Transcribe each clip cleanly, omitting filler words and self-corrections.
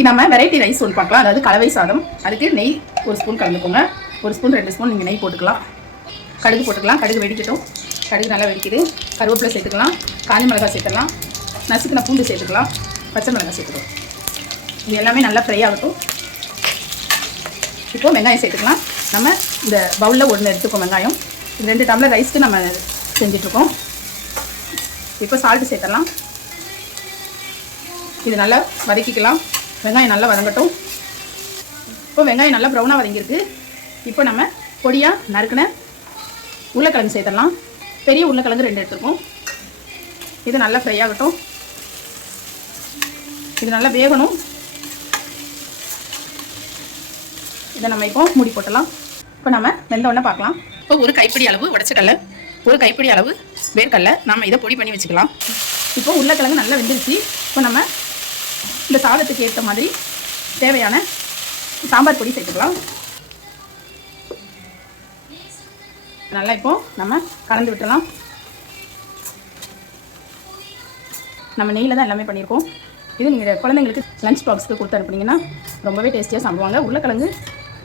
இன்றைக்கி நம்ம variety rice ஒன்று பார்க்கலாம். அதாவது கலவை சாதம். அதுக்கு நெய் 1 ஸ்பூன் கலந்துக்கோங்க. 1 ஸ்பூன் 2 ஸ்பூன் நீங்கள் நெய் போட்டுக்கலாம். கடுகு போட்டுக்கலாம். கடுகு வெடிக்கட்டும். கடுகு நல்லா வெடிக்குது. கருவேப்பிலை சேர்த்துக்கலாம். காஞ்ச மிளகாய் சேர்த்துக்கலாம். நசுக்கின பூண்டு சேர்த்துக்கலாம். பச்சை மிளகாய் சேர்த்துக்கலாம். இது எல்லாமே நல்லா ஃப்ரை ஆகட்டும். இப்போது வெங்காயம் சேர்த்துக்கலாம். நம்ம இந்த பவுலில் 1 எடுத்துக்கோம் வெங்காயம். 2 டம்ளர் ரைஸ்க்கு நம்ம செஞ்சிட்ருக்கோம். இப்போ சால்ட்டு சேர்த்துடலாம். இது நல்லா வதக்கிக்கலாம். வெங்காயம் நல்லா வதங்கட்டும். இப்போ வெங்காயம் நல்லா ப்ரௌனாக வதங்கியிருக்கு. இப்போ நம்ம பொடியாக நறுக்கின உருளைக்கிழங்கு சேர்த்துடலாம். பெரிய உருளைக்கிழங்கு 2 எடுத்துருக்கோம். இது நல்லா ஃப்ரை ஆகட்டும். இது நல்லா வேகணும். இதை நம்ம இப்போ மூடி போட்டலாம். இப்போ நம்ம வெந்தோடனே பார்க்கலாம். இப்போ 1 கைப்பிடி அளவு உடச்சக்கடலை, 1 கைப்பிடி அளவு வேர்க்கடலை நம்ம இதை பொடி பண்ணி வச்சுக்கலாம். இப்போ உருளைக்கிழங்கு நல்லா வெந்துருச்சு. இப்போ நம்ம இந்த சாதத்துக்கு ஏற்ற மாதிரி தேவையான சாம்பார் பொடி சேர்த்துக்கலாம். நல்லா இப்போ நம்ம கலந்து விட்டுலாம். நம்ம நெய்யில் தான் எல்லாமே பண்ணியிருக்கோம். இது நீங்கள் குழந்தைங்களுக்கு லஞ்ச் பாக்ஸுக்கு கொடுத்து அனுப்புனீங்கன்னா ரொம்பவே டேஸ்டியாக சாப்பிடுவாங்க. உருளைக்கிழங்கு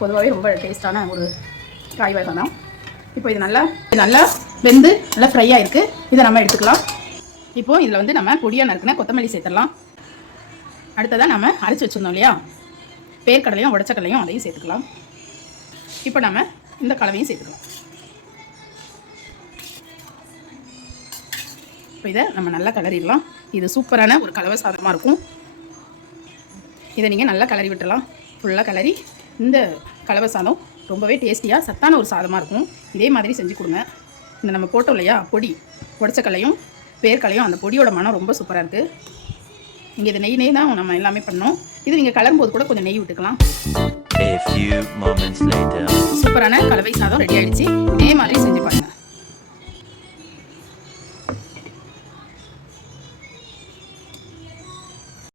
பொதுவாகவே ரொம்ப டேஸ்ட்டான ஒரு காய் வகை தான். இப்போ இது நல்லா வெந்து நல்லா ஃப்ரையாக இருக்குது. இதை நம்ம எடுத்துக்கலாம். இப்போது இதில் வந்து நம்ம பொடியாக நறுக்கின கொத்தமல்லி சேர்த்துடலாம். அடுத்ததாக நம்ம அரைச்சி வச்சுருந்தோம் இல்லையா, வேர்க்கடலையும் உடச்சக்கடலையும் அதையும் சேர்த்துக்கலாம். இப்போ நம்ம இந்த கலவையும் சேர்த்துக்கலாம். இப்போ இதை நம்ம நல்லா கிளறிடலாம். இது சூப்பரான ஒரு கலவை சாதமாக இருக்கும். இதை நீங்கள் நல்லா கிளறி விட்டுலாம். ஃபுல்லாக கிளறி இந்த கலவை சாதம் ரொம்பவே டேஸ்டியாக சத்தான ஒரு சாதமாக இருக்கும். இதே மாதிரி செஞ்சு கொடுங்க. இந்த நம்ம போட்டோம் இல்லையா பொடி, உடச்சக்கடலையும் வேர்க்கடலையும், அந்த பொடியோட மனம் ரொம்ப சூப்பராக இருக்குது. இங்கே இது நெய் தான் நம்ம எல்லாமே பண்ணோம். இது நீங்கள் கலரும் போது கூட கொஞ்சம் நெய் விட்டுக்கலாம். சூப்பரான கலவை சாதம் ரெடி ஆகிடுச்சு. இதே மாதிரி செஞ்சு பாருங்கள்.